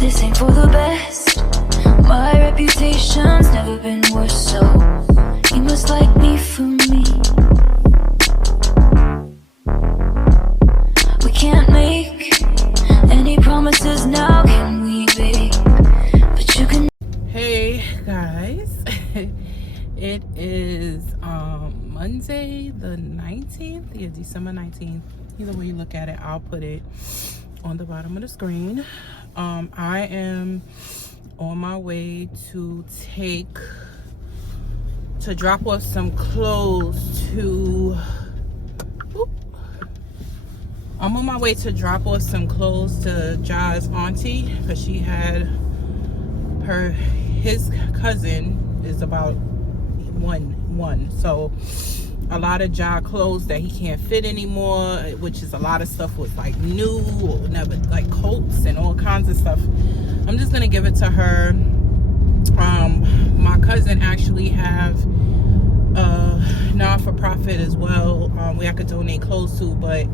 This ain't for the best. My reputation's never been worse, so you must like me for me. We can't make any promises now, can we, babe? But you can. Hey guys, it is Monday the 19th, yeah, December 19th. Either way you look at it, I'll put it on the bottom of the screen. I am on my way to drop off some clothes to I'm on my way to drop off some clothes to Jai's auntie, because she had his cousin is about one, so a lot of Jai clothes that he can't fit anymore, which is a lot of stuff with like new or never, like coats and all kinds of stuff. I'm just gonna give it to her. My cousin actually have a non-for-profit as well, where I could donate clothes to, but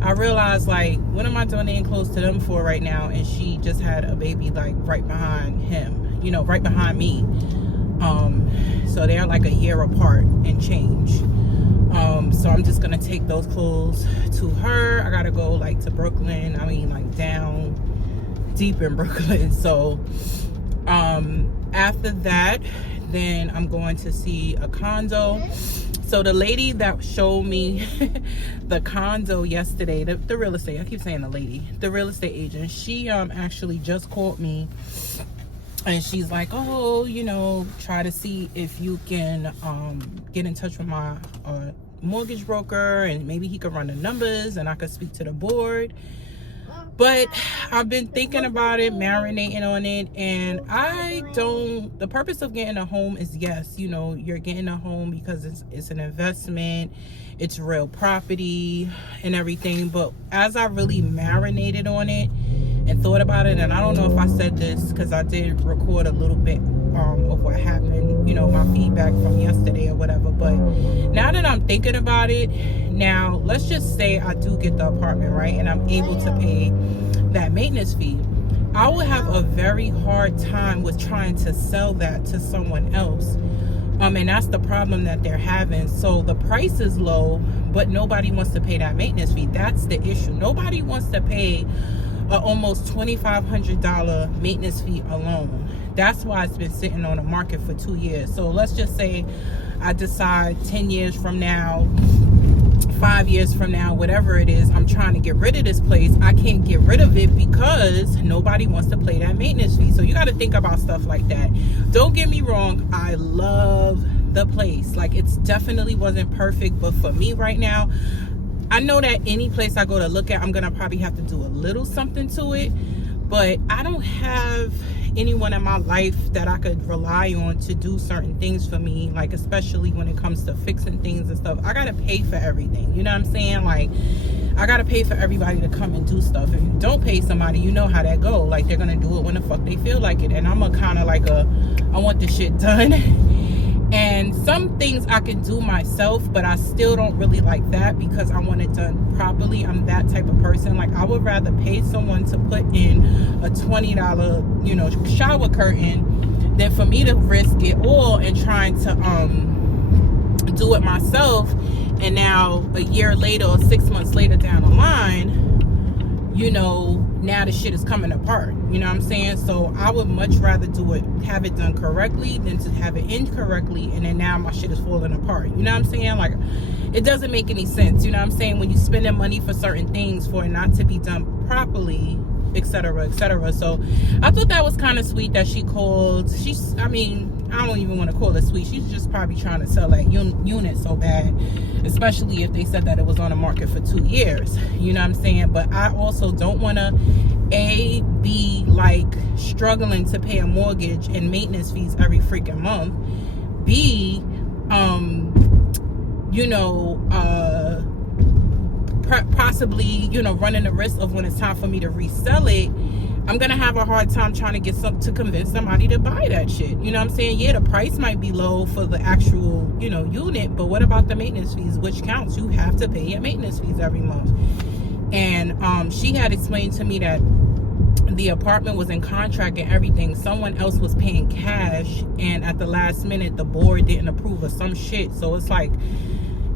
I realized, like, what am I donating clothes to them for right now? And she just had a baby like right behind him, you know, right behind me. So they're like a year apart and change. So I'm just gonna take those clothes to her. I gotta go like to Brooklyn. I mean, like down deep in Brooklyn. So after that, then I'm going to see a condo. So the lady that showed me the condo yesterday, the real estate, I keep saying the lady, the real estate agent, she actually just called me, and she's like, oh, you know, try to see if you can get in touch with my mortgage broker, and maybe he could run the numbers and I could speak to the board. But I've been thinking about it, marinating on it, and the purpose of getting a home is, yes, you know, you're getting a home because it's an investment, it's real property and everything. But as I really marinated on it and thought about it, and I don't know if I said this because I did record a little bit of what happened, you know, my feedback from yesterday or whatever, but now that I'm thinking about it, now let's just say I do get the apartment, right, and I'm able to pay that maintenance fee, I will have a very hard time with trying to sell that to someone else, and that's the problem that they're having. So the price is low, but nobody wants to pay that maintenance fee. That's the issue. Nobody wants to pay a almost $2,500 maintenance fee alone. That's why it's been sitting on the market for 2 years. So let's just say I decide 10 years from now, 5 years from now, whatever it is, I'm trying to get rid of this place. I can't get rid of it because nobody wants to pay that maintenance fee. So you got to think about stuff like that. Don't get me wrong, I love the place. Like, it's definitely wasn't perfect, but for me right now, I know that any place I go to look at, I'm gonna probably have to do a little something to it, but I don't have anyone in my life that I could rely on to do certain things for me, like especially when it comes to fixing things and stuff. I gotta pay for everything, you know what I'm saying? Like, I gotta pay for everybody to come and do stuff. If you don't pay somebody, you know how that go. Like, they're gonna do it when the fuck they feel like it. And I'm a kind of like I want this shit done. And some things I can do myself, but I still don't really like that because I want it done properly. I'm that type of person. Like, I would rather pay someone to put in a $20, you know, shower curtain than for me to risk it all and trying to do it myself. And now a year later or 6 months later down the line, you know, now the shit is coming apart, you know what I'm saying? So I would much rather have it done correctly than to have it incorrectly, and then now my shit is falling apart, you know what I'm saying? Like, it doesn't make any sense, you know what I'm saying, when you spending money for certain things for it not to be done properly, etc., etc. So I thought that was kind of sweet that she called. I mean, I don't even want to call it sweet. She's just probably trying to sell that unit so bad, especially if they said that it was on the market for 2 years, you know what I'm saying? But I also don't want to be like struggling to pay a mortgage and maintenance fees every freaking month, B, you know, possibly, you know, running the risk of when it's time for me to resell it, I'm gonna have a hard time trying to get to convince somebody to buy that shit. You know what I'm saying? Yeah, the price might be low for the actual, you know, unit, but what about the maintenance fees? Which counts? You have to pay your maintenance fees every month. And and she had explained to me that the apartment was in contract and everything. Someone else was paying cash, and at the last minute the board didn't approve of some shit. So it's like,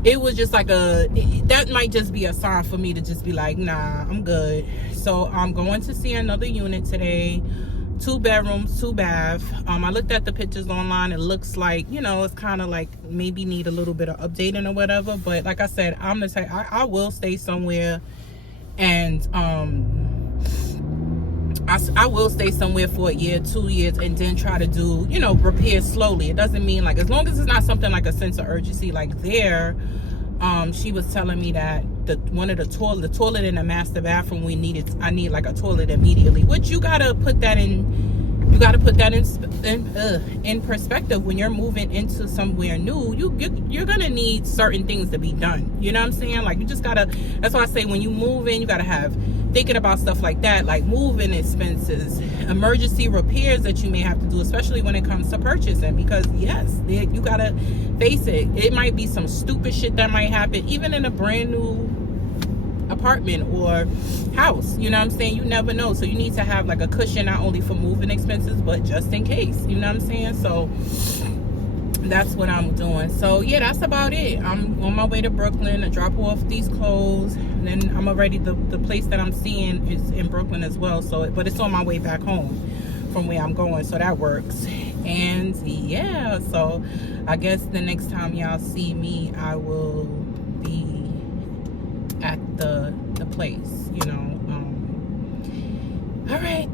it was just like that might just be a sign for me to just be like, nah, I'm good. So I'm going to see another unit today. 2 bedrooms, 2 bath. I looked at the pictures online. It looks like, you know, it's kind of like maybe need a little bit of updating or whatever. But like I said, I'm gonna say I will stay somewhere, and I will stay somewhere for a year, 2 years, and then try to do, you know, repairs slowly. It doesn't mean like, as long as it's not something like a sense of urgency. Like there, she was telling me that the toilet in the master bathroom, I need like a toilet immediately, which you gotta put that in perspective. When you're moving into somewhere new, you're gonna need certain things to be done, you know what I'm saying? Like, you just gotta, that's why I say when you move in, you gotta have thinking about stuff like that, like moving expenses, emergency repairs that you may have to do, especially when it comes to purchasing, because yes, you gotta face it, it might be some stupid shit that might happen even in a brand new apartment or house, you know what I'm saying? You never know. So you need to have like a cushion, not only for moving expenses, but just in case, you know what I'm saying? So that's what I'm doing. So yeah, that's about it. I'm on my way to Brooklyn to drop off these clothes, and then I'm already, the place that I'm seeing is in Brooklyn as well, so but it's on my way back home from where I'm going, so that works. And yeah, so I guess the next time y'all see me, I will be at the place, you know. All right,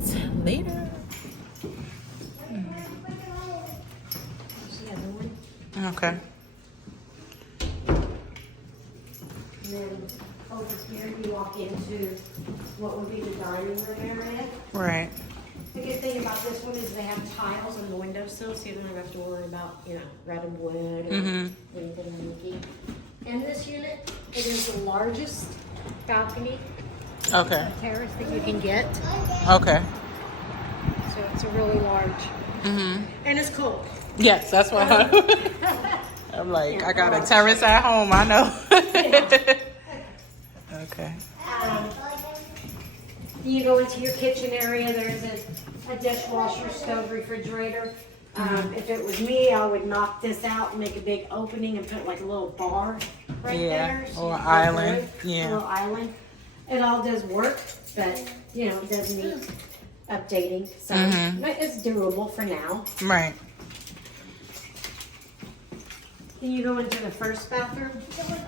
later. Okay. And then over here you walk into what would be the dining room area. Right. The good thing about this one is they have tiles on the windowsill, so you don't have to worry about, you know, red and wood or anything leaky. In this unit, it is the largest balcony terrace that you can get. Okay. So it's a really large. And it's cold. Yes, that's why I'm like, yeah, I got a terrace at home, I know. Okay. You go into your kitchen area, there's a dishwasher, stove, refrigerator. If it was me, I would knock this out and make a big opening and put like a little bar right there. So or island. A little island. It all does work, but you know, it does need updating. So it's doable for now. Right. Then you go into the first bathroom.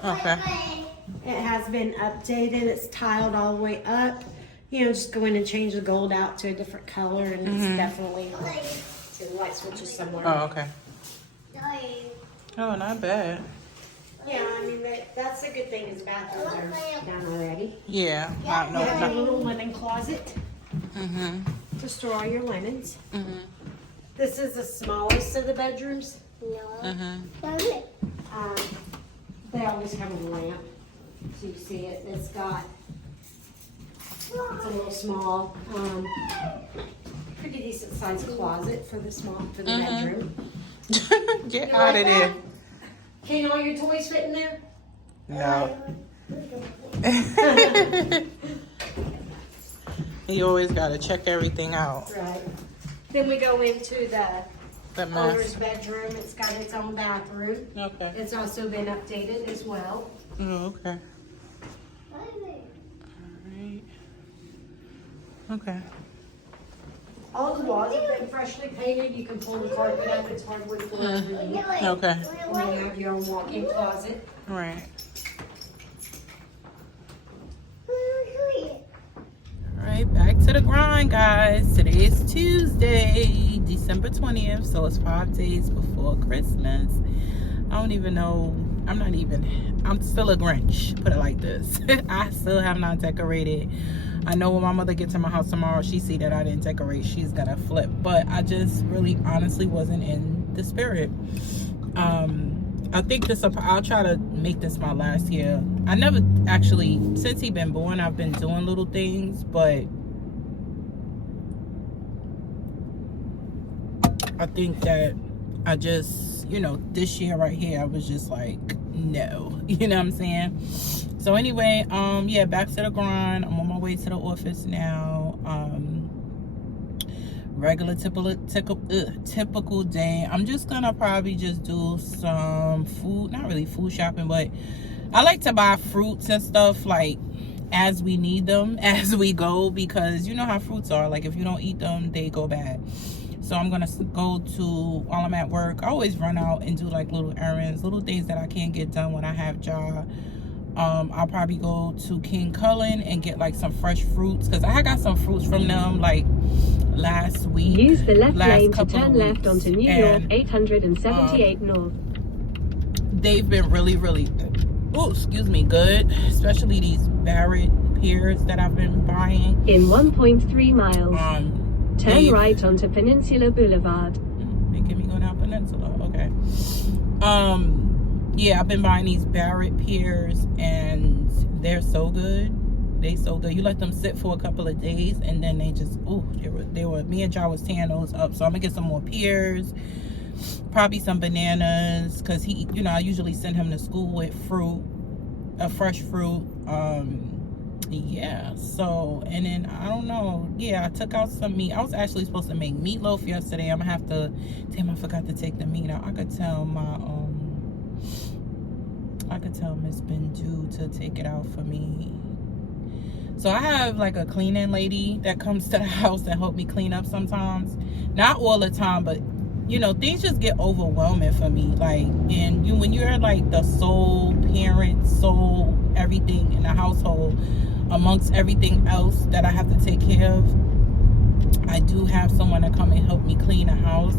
Okay. It has been updated. It's tiled all the way up. You know, just go in and change the gold out to a different color, and it's definitely, see the light switch is somewhere. Oh, okay. Oh, not bad. Yeah, I mean, that's the good thing is bathrooms are done already. Yeah. You have a little linen closet to store all your linens. This is the smallest of the bedrooms. They always come with a lamp, so you see it. It's a little small, pretty decent sized closet for the bedroom. Get out of there. Can all your toys fit in there? No. You always gotta check everything out. Right. Then we go into the owner's mess. bedroom. It's got its own bathroom. Okay. It's also been updated as well. Oh, okay. Okay. All the walls have been freshly painted. You can pull the carpet up. It's hardwood floor underneath. Okay. And then you have your own walk-in closet. Right. Alright, back to the grind, guys. Today is Tuesday, December 20th, so it's 5 days before Christmas. I don't even know. I'm still a Grinch, put it like this. I still have not decorated. I know when my mother gets to my house tomorrow, she see that I didn't decorate, she's gonna flip. But I just really honestly wasn't in the spirit. I think I'll try to make this my last year. I never actually, since he been born, I've been doing little things, but I think that I just, you know, this year right here, I was just like, no. You know what I'm saying? So anyway, yeah, back to the grind. I'm on my way to the office now. Regular typical day. I'm just gonna probably just do some food, not really food shopping, but I like to buy fruits and stuff like as we need them, as we go, because you know how fruits are. Like if you don't eat them, they go bad. So I'm gonna go to, while I'm at work, I always run out and do like little errands, little things that I can't get done when I have job. I'll probably go to King Cullen and get like some fresh fruits, because I got some fruits from them like last week. Use the left lane to turn left onto New York 878 North. They've been really good, especially these Barrett pears that I've been buying. In 1.3 miles, turn right onto Peninsula Boulevard. Making me go down Peninsula. Okay. Yeah, I've been buying these Barrett pears and they're so good. They so good. You let them sit for a couple of days and then they just, they were me and John was tearing those up. So I'm gonna get some more pears, probably some bananas, because he, you know, I usually send him to school with fruit, fresh fruit. Yeah, so, and then I don't know, yeah, I took out some meat. I was actually supposed to make meatloaf yesterday. I'm gonna have to, damn, I forgot to take the meat out. I could tell Miss Bendu to take it out for me. So I have like a cleaning lady that comes to the house to help me clean up sometimes. Not all the time, but you know, things just get overwhelming for me. Like, and when you're like the sole parent, sole everything in the household, amongst everything else that I have to take care of, I do have someone to come and help me clean the house.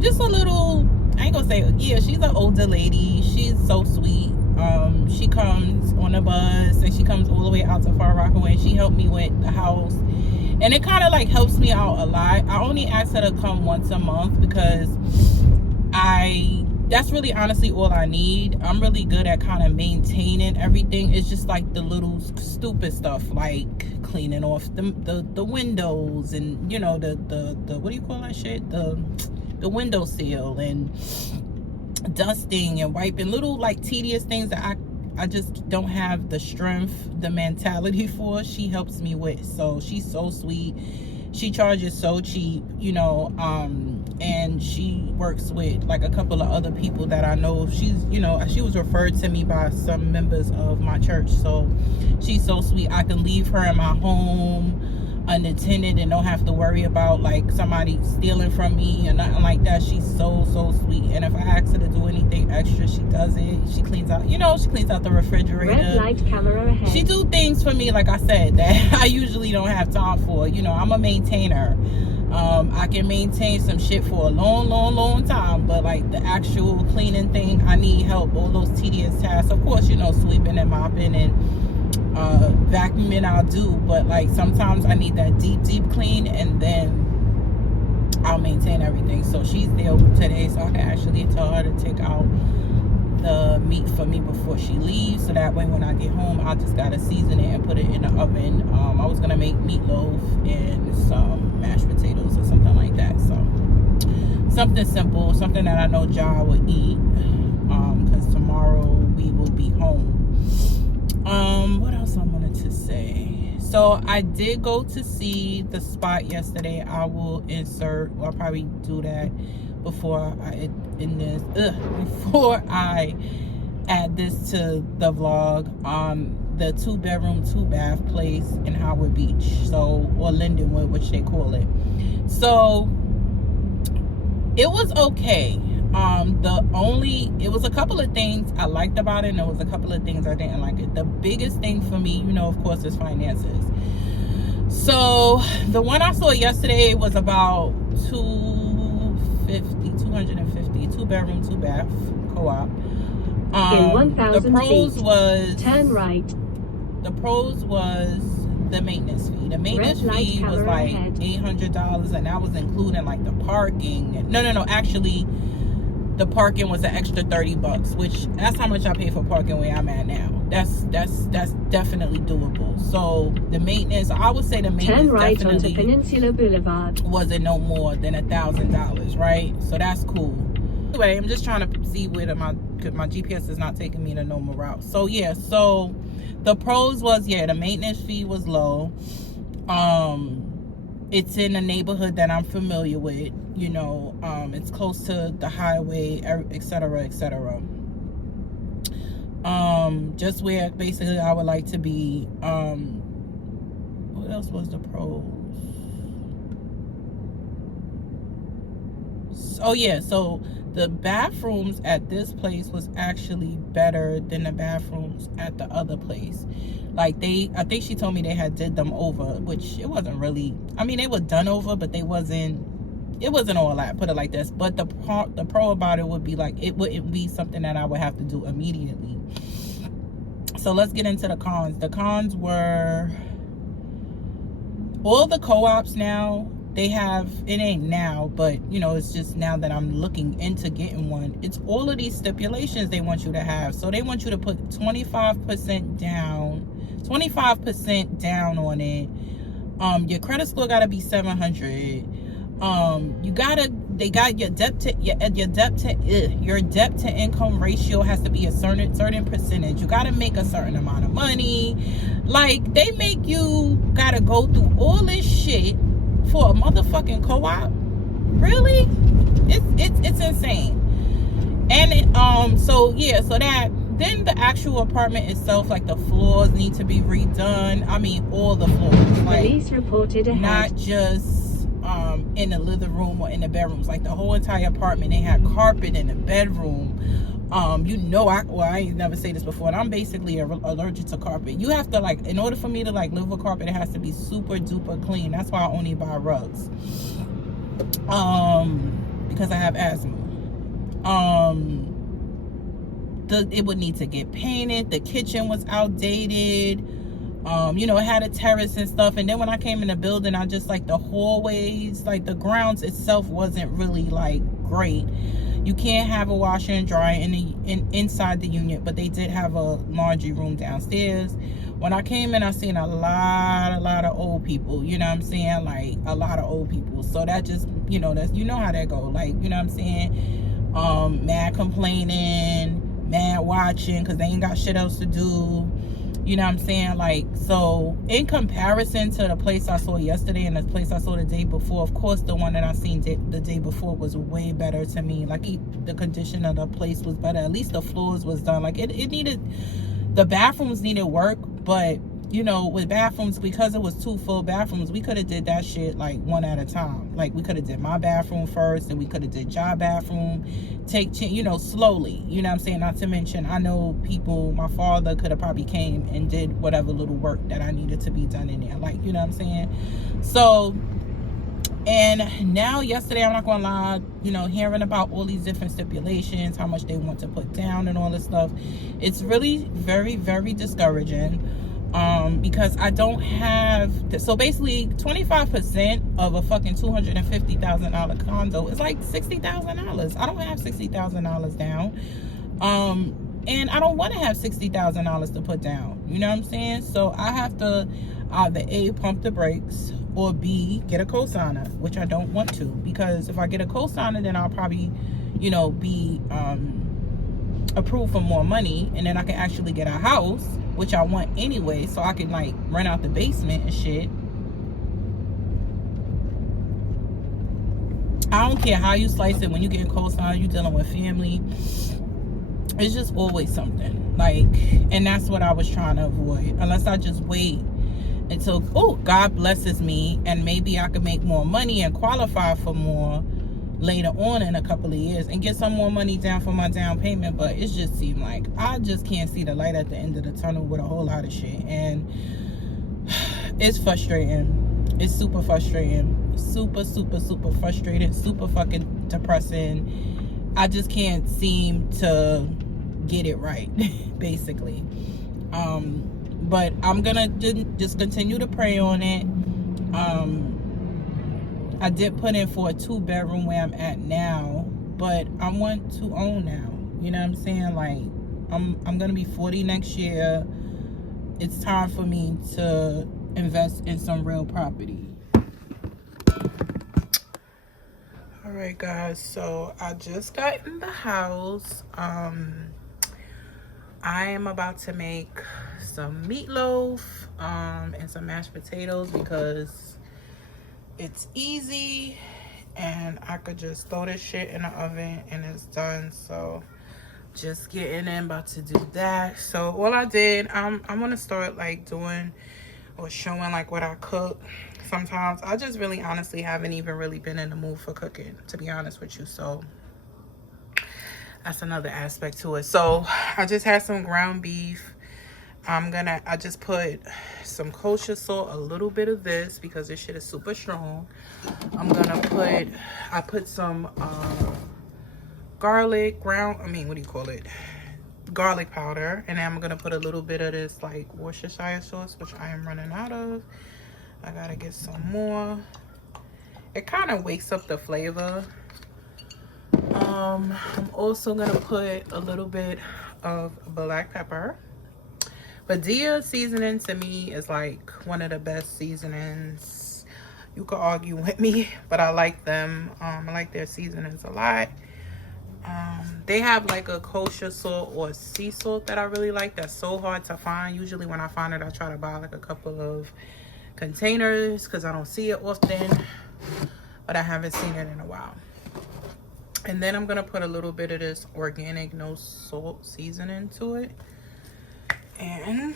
Just a little, I ain't gonna say, yeah, she's an older lady. She's so sweet. She comes on a bus and she comes all the way out to Far Rockaway and she helped me with the house. And it kind of like helps me out a lot. I only ask her to come once a month because that's really honestly all I need. I'm really good at kind of maintaining everything. It's just like the little stupid stuff, like cleaning off the windows and, you know, the what do you call that shit? The window seal and dusting and wiping, little like tedious things that I just don't have the strength, the mentality for. She helps me with. So she's so sweet. She charges so cheap, you know, and she works with like a couple of other people that I know. She's, you know, she was referred to me by some members of my church. So she's so sweet. I can leave her in my home unattended and don't have to worry about like somebody stealing from me or nothing like that. She's so sweet. And if I ask her to do anything extra, she does it. She cleans out, you know, she cleans out the refrigerator. Red light, camera ahead. She do things for me, like I said, that I usually don't have time for. You know, I'm a maintainer. I can maintain some shit for a long time, but like the actual cleaning thing, I need help. All those tedious tasks, of course, you know, sweeping and mopping and vacuuming I'll do, but like sometimes I need that deep clean and then I'll maintain everything. So she's there today, so I can actually tell her to take out the meat for me before she leaves, so that way when I get home I just gotta season it and put it in the oven. I was gonna make meatloaf and some mashed potatoes or something like that, so something simple, something that I know Ja would eat, because tomorrow we will be home. What else I wanted to say? So I did go to see the spot yesterday. I will insert, or I'll probably do that before I add this to the vlog. The 2-bedroom 2-bath place in Howard Beach, so, or Lindenwood, which they call it. So it was okay. It was a couple of things I liked about it, and there was a couple of things I didn't like it. The biggest thing for me, you know, of course, is finances. So the one I saw yesterday was about $250, 2-bedroom 2-bath co-op. In 1,000 the pros feet, was turn right. The pros was the maintenance fee. The maintenance fee was like $800, and that was including like the parking. No, actually the parking was an extra $30, which that's how much I pay for parking where I'm at now. that's definitely doable. So the maintenance, I would say the Turn maintenance right onto definitely Peninsula Boulevard. wasn't no more than $1,000, right? So that's cool. Anyway, I'm just trying to see where my GPS is not taking me the normal route. So yeah, so the pros was, yeah, the maintenance fee was low. It's in a neighborhood that I'm familiar with, you know. It's close to the highway, etc., etc. Just where basically I would like to be. What else was the pros? Oh yeah, so the bathrooms at this place was actually better than the bathrooms at the other place. Like I think she told me they had did them over, which it wasn't really, I mean, they were done over, but it wasn't all that, put it like this. But the pro about it would be like, it wouldn't be something that I would have to do immediately. So let's get into the cons. The cons were all the co-ops now, they have, it ain't now, but you know, it's just now that I'm looking into getting one. It's all of these stipulations they want you to have. So they want you to put 25% down on it. Your credit score gotta be 700. They got your debt to income ratio has to be a certain percentage. You gotta make a certain amount of money. Like, they make you gotta go through all this shit for a motherfucking co-op. Really? It's insane. And so yeah, so that, then the actual apartment itself, like the floors need to be redone. I mean, all the floors, like, Police reported ahead. not just in the living room or in the bedrooms, like the whole entire apartment. They had carpet in the bedroom. You know, I ain't never say this before, and I'm basically allergic to carpet. You have to, like, in order for me to like live with carpet, it has to be super duper clean. That's why I only buy rugs, because I have asthma. It would need to get painted. The kitchen was outdated. You know, it had a terrace and stuff. And then when I came in the building, I just, like, the hallways, like the grounds itself wasn't really like great. You can't have a washer and dryer inside the unit, but they did have a laundry room downstairs. When I came in, I seen a lot of old people, you know what I'm saying? Like, a lot of old people. So that just, you know, that's, you know how that go. Like, you know what I'm saying? Mad complaining, mad watching, because they ain't got shit else to do. You know what I'm saying? Like, so in comparison to the place I saw yesterday and the place I saw the day before, of course the one that I seen the day before was way better to me. Like, the condition of the place was better. At least the floors was done. Like, it needed, the bathrooms needed work, but you know, with bathrooms, because it was 2 full bathrooms, we could have did that shit like one at a time. Like, we could have did my bathroom first, and we could have did your bathroom, you know, slowly, you know what I'm saying? Not to mention, I know people, my father could have probably came and did whatever little work that I needed to be done in there, like, you know what I'm saying? So, and now yesterday, I'm not gonna lie, you know, hearing about all these different stipulations, how much they want to put down and all this stuff, it's really very, very discouraging. Because I don't have, so basically 25% of a fucking $250,000 condo is like $60,000. I don't have $60,000 down. And I don't want to have $60,000 to put down. You know what I'm saying? So I have to either A, pump the brakes, or B, get a cosigner, which I don't want to, because if I get a cosigner, then I'll probably, you know, be approved for more money, and then I can actually get a house, which I want anyway, so I can like rent out the basement and shit. I don't care how you slice it. When you get cosign, you dealing with family, it's just always something, like, and that's what I was trying to avoid. Unless I just wait until, oh, God blesses me, and maybe I can make more money and qualify for more later on in a couple of years and get some more money down for my down payment. But it just seemed like I just can't see the light at the end of the tunnel with a whole lot of shit, and it's frustrating. It's super frustrating. Super frustrated, super fucking depressing. I just can't seem to get it right, basically. But I'm gonna just continue to pray on it. I did put in for a 2-bedroom where I'm at now, but I want to own now. You know what I'm saying? Like, I'm gonna be 40 next year. It's time for me to invest in some real property. All right, guys, so I just got in the house. I am about to make some meatloaf and some mashed potatoes because it's easy and I could just throw this shit in the oven and it's done. So just getting in, about to do that. So all I did, I'm gonna start like doing or showing like what I cook. Sometimes I just really honestly haven't even really been in the mood for cooking, to be honest with you. So that's another aspect to it. So I just had some ground beef. I just put some kosher salt, a little bit of this because this shit is super strong. I put some garlic garlic powder, and then I'm gonna put a little bit of this like Worcestershire sauce, which I am running out of. I gotta get some more. It kind of wakes up the flavor. I'm also gonna put a little bit of black pepper. Badia seasoning to me is like one of the best seasonings. You could argue with me, but I like them. I like their seasonings a lot. They have like a kosher salt or sea salt that I really like. That's so hard to find. Usually when I find it, I try to buy like a couple of containers because I don't see it often, but I haven't seen it in a while. And then I'm gonna put a little bit of this organic no salt seasoning to it. And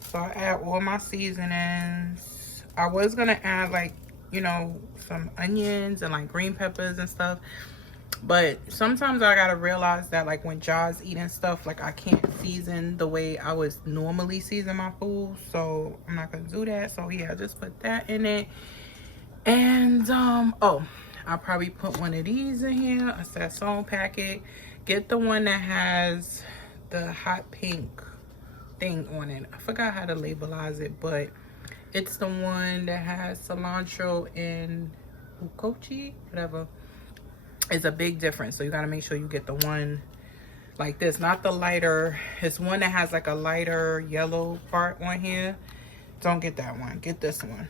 so I add all my seasonings. I was gonna add like, you know, some onions and like green peppers and stuff, but sometimes I gotta realize that like when Ja's eating stuff, like I can't season the way I would normally season my food, so I'm not gonna do that. So yeah, I just put that in it. And oh, I'll probably put one of these in here, a Sazón packet. Get the one that has the hot pink thing on it. I forgot how to labelize it, but it's the one that has cilantro and ukochi, whatever. It's a big difference, so you gotta make sure you get the one like this, not the lighter. It's one that has like a lighter yellow part on here. Don't get that one, get this one.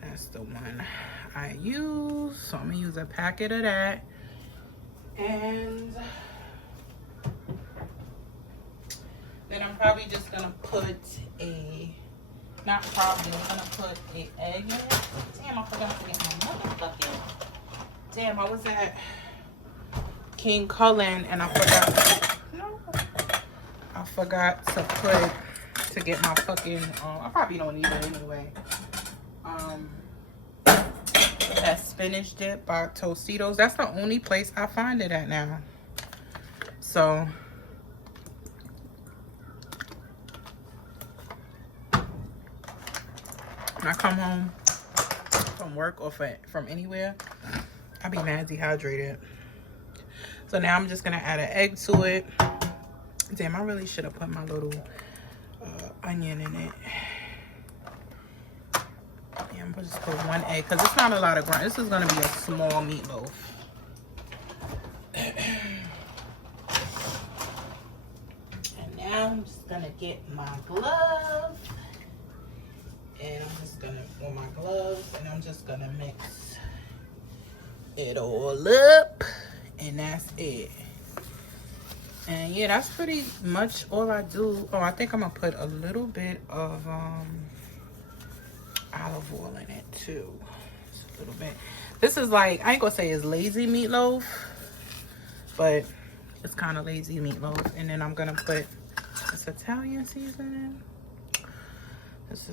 That's the one I use. So I'm gonna use a packet of that. And then I'm probably just gonna put I'm gonna put an egg in it. Damn, I forgot to get my motherfucking. Damn, I was at King Cullen and I forgot to get my fucking, I probably don't need it anyway. That spinach dip by Tostitos. That's the only place I find it at now. So when I come home from work or from anywhere, I be mad dehydrated. So now I'm just gonna add an egg to it. Damn, I really should have put my little onion in it. Yeah, I'm gonna just put one egg because it's not a lot of ground. This is gonna be a small meatloaf. And now I'm just gonna get my glove. And I'm just gonna put my gloves and I'm just gonna mix it all up. And that's it. And yeah, that's pretty much all I do. Oh, I think I'm gonna put a little bit of olive oil in it too. Just a little bit. This is like, I ain't gonna say it's lazy meatloaf, but it's kind of lazy meatloaf. And then I'm gonna put this Italian seasoning. This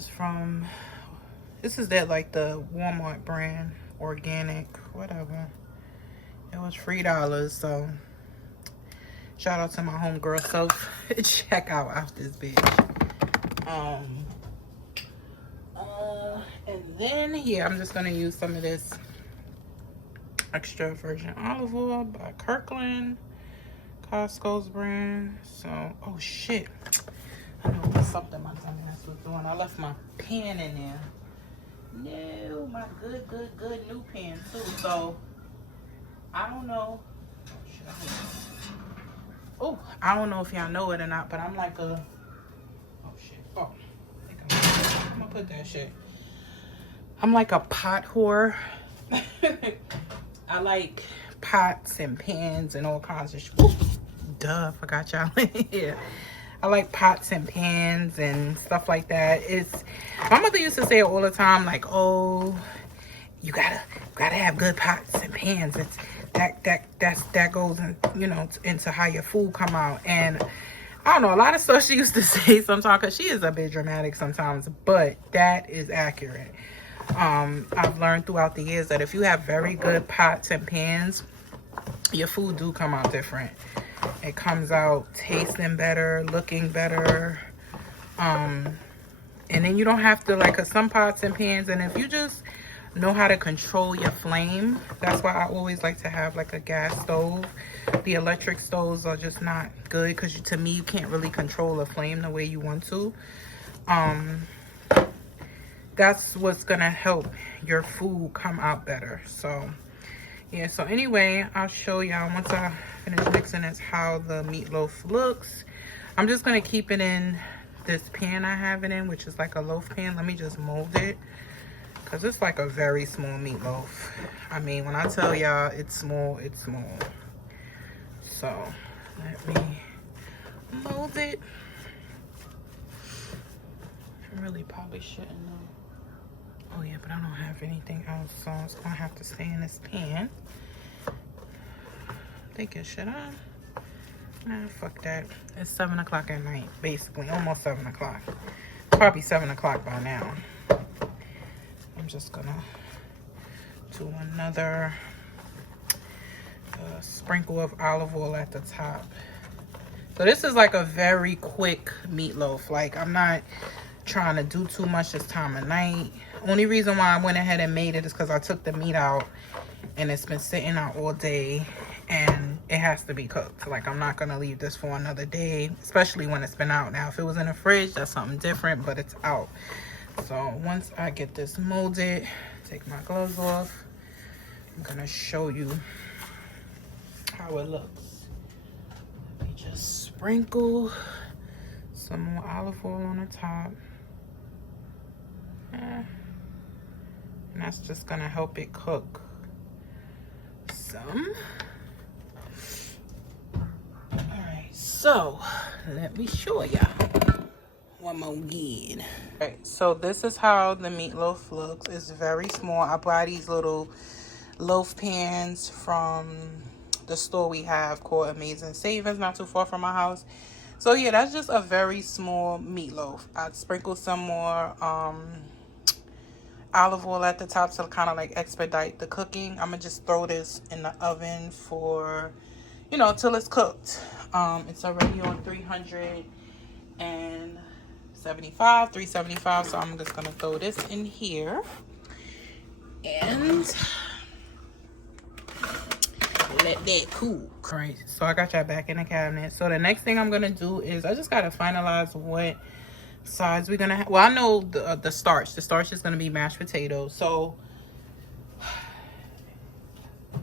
is that like the Walmart brand, organic, whatever. It was $3, so shout out to my homegirl self checkout out this bitch. And then here I'm just gonna use some of this extra virgin olive oil by Kirkland, Costco's brand. So, oh shit, I know there's something my dumbass was doing. I left my pan in there. No, my good new pan too. So I don't know. Oh, shit. Oh, I don't know if y'all know it or not, but I'm like a, oh shit, oh, I think I'm gonna put that shit. I'm like a pot whore. I like pots and pans and all kinds of shit. Duh, forgot y'all in here. I like pots and pans and stuff like that. My mother used to say it all the time, like, oh, you gotta have good pots and pans. It's that goes in, you know, into how your food come out. And I don't know, a lot of stuff she used to say sometimes, because she is a bit dramatic sometimes, but that is accurate. I've learned throughout the years that if you have very good pots and pans, your food do come out different. It comes out tasting better, looking better. And then you don't have to, like, 'cause some pots and pans, and if you just know how to control your flame, that's why I always like to have like a gas stove. The electric stoves are just not good, because to me, you can't really control a flame the way you want to. That's what's gonna help your food come out better. So yeah, so anyway, I'll show y'all once I finish mixing this how the meatloaf looks. I'm just gonna keep it in this pan I have it in, which is like a loaf pan. Let me just mold it, because it's like a very small meatloaf. I mean, when I tell y'all it's small, it's small. So let me mold it. I really probably shouldn't know. Oh yeah, but I don't have anything else, so it's gonna have to stay in this pan. Thinking, should I? Nah, fuck that. It's 7 o'clock at night, basically, almost 7 o'clock. Probably 7 o'clock by now. I'm just gonna do another sprinkle of olive oil at the top. So this is like a very quick meatloaf. Like, I'm not trying to do too much this time of night. Only reason why I went ahead and made it is because I took the meat out and it's been sitting out all day and it has to be cooked. Like, I'm not gonna leave this for another day, especially when it's been out. Now if it was in the fridge, that's something different, but it's out. So once I get this molded, take my gloves off, I'm gonna show you how it looks. Let me just sprinkle some more olive oil on the top. And that's just gonna help it cook some. Alright, so let me show y'all one more again. Alright, so this is how the meatloaf looks. It's very small. I buy these little loaf pans from the store we have called Amazing Savings, not too far from my house. So yeah, that's just a very small meatloaf. I'd sprinkle some more olive oil at the top to kind of like expedite the cooking. I'm gonna just throw this in the oven for, you know, till it's cooked. It's already on 375, so I'm just gonna throw this in here and let that cool. Right, so I got y'all back in the cabinet. So the next thing I'm gonna do is I just gotta finalize what sides we're gonna have. Well, I know the starch. The starch is gonna be mashed potatoes. So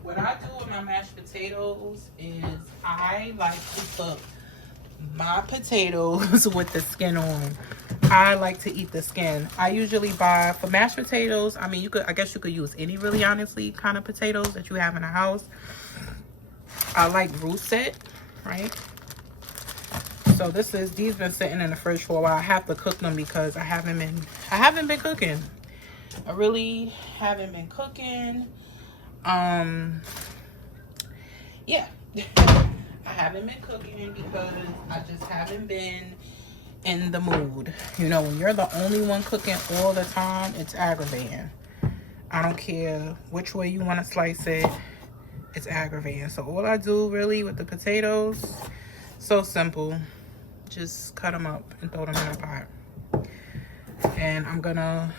what I do with my mashed potatoes is I like to cook my potatoes with the skin on. I like to eat the skin. I usually buy, for mashed potatoes, I mean, I guess you could use any, really honestly, kind of potatoes that you have in the house. I like russet, right? So these been sitting in the fridge for a while. I have to cook them because I haven't been cooking. I really haven't been cooking. Yeah. I haven't been cooking because I just haven't been in the mood. You know, when you're the only one cooking all the time, it's aggravating. I don't care which way you want to slice it. It's aggravating. So all I do really with the potatoes, so simple. Just cut them up and throw them in a pot. And I'm gonna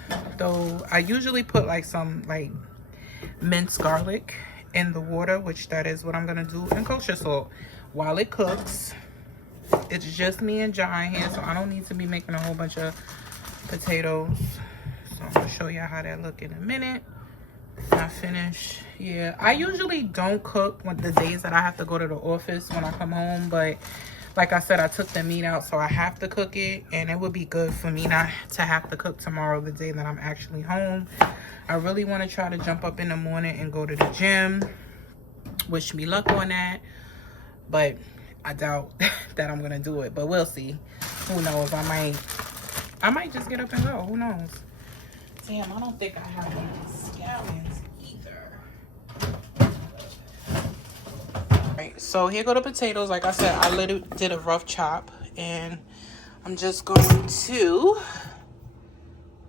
I usually put like some like minced garlic in the water, which that is what I'm gonna do, and kosher salt. While it cooks, it's just me and John here, so I don't need to be making a whole bunch of potatoes. So I'm gonna show y'all how that look in a minute. I finish. Yeah, I usually don't cook when the days that I have to go to the office when I come home, but like I said, I took the meat out, so I have to cook it, and it would be good for me not to have to cook tomorrow, the day that I'm actually home. I really want to try to jump up in the morning and go to the gym. Wish me luck on that, but I doubt that I'm gonna do it, but we'll see. Who knows? I might just get up and go. Who knows? Damn, I don't think I have one of these scallions either. Alright, so here go the potatoes. Like I said, I literally did a rough chop, and I'm just going to...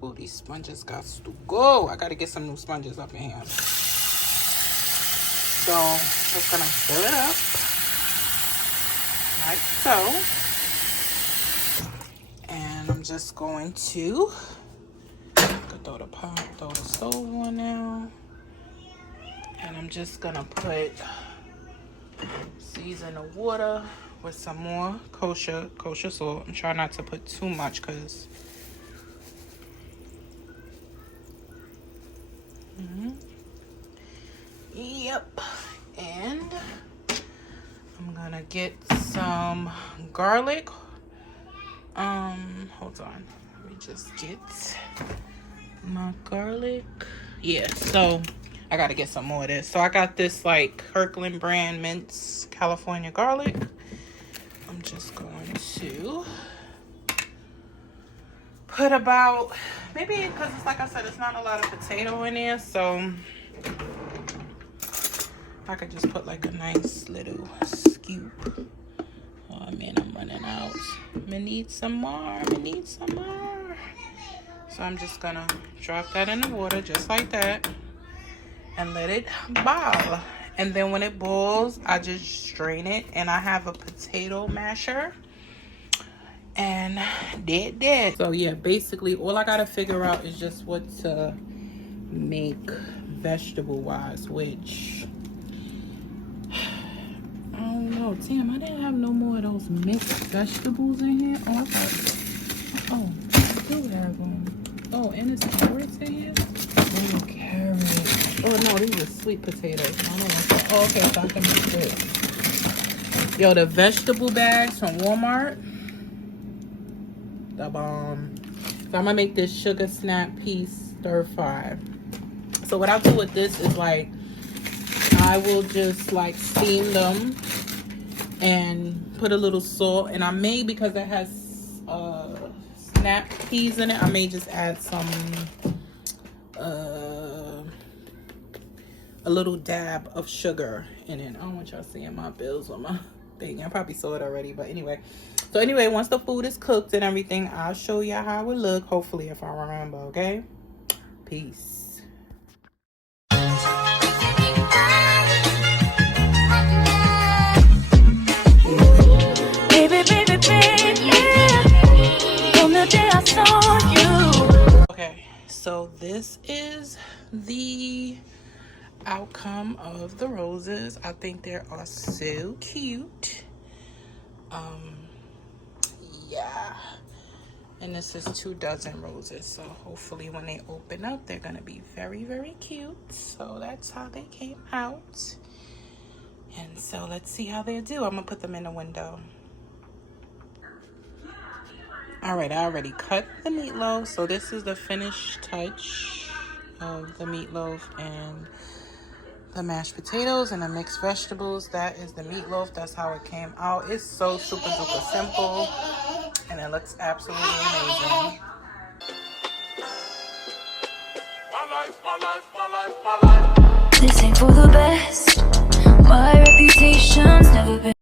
Oh, these sponges got to go. I gotta get some new sponges up in here. So, just gonna fill it up. Like so. And I'm just going to throw the stove on now. And I'm just gonna season the water with some more kosher salt. I'm trying not to put too much because yep. And I'm gonna get some garlic. Hold on. Let me just get my garlic. Yeah, so I gotta get some more of this. So I got this like Kirkland brand minced California garlic. I'm just going to put about, maybe because it's like I said, it's not a lot of potato in there, so I could just put like a nice little scoop. Oh man, I'm running out. I'm gonna need some more. So I'm just gonna drop that in the water just like that and let it boil. And then when it boils, I just strain it, and I have a potato masher. And dead. So yeah, basically all I gotta figure out is just what to make vegetable wise, which I don't know. Damn, I didn't have no more of those mixed vegetables in here. Oh, I do have them. Oh, and it's carrots in here. Oh, carrots. Oh no, these are sweet potatoes. I don't know. Oh, okay, so I can make this. Yo, the vegetable bags from Walmart. The bomb. So I'm gonna make this sugar snap peas stir fry. So what I'll do with this is like I will just like steam them and put a little salt, and I may, because it has snap peas in it, I may just add some a little dab of sugar in it. I don't want y'all seeing my bills on my thing. I probably saw it already, but anyway. So anyway, once the food is cooked and everything, I'll show you how it look, hopefully, if I remember, okay? Peace. Baby, baby, baby, from the day I saw you. Okay, so this is the outcome of the roses. I think they are so cute. Yeah, and this is 2 dozen roses, so hopefully when they open up they're gonna be very, very cute. So that's how they came out, and so let's see how they do. I'm gonna put them in the window. All right, I already cut the meatloaf, so this is the finished touch of the meatloaf and the mashed potatoes and the mixed vegetables. That is the meatloaf. That's how it came out. It's so super duper simple, and it looks absolutely amazing. This ain't for the best. My reputation's never been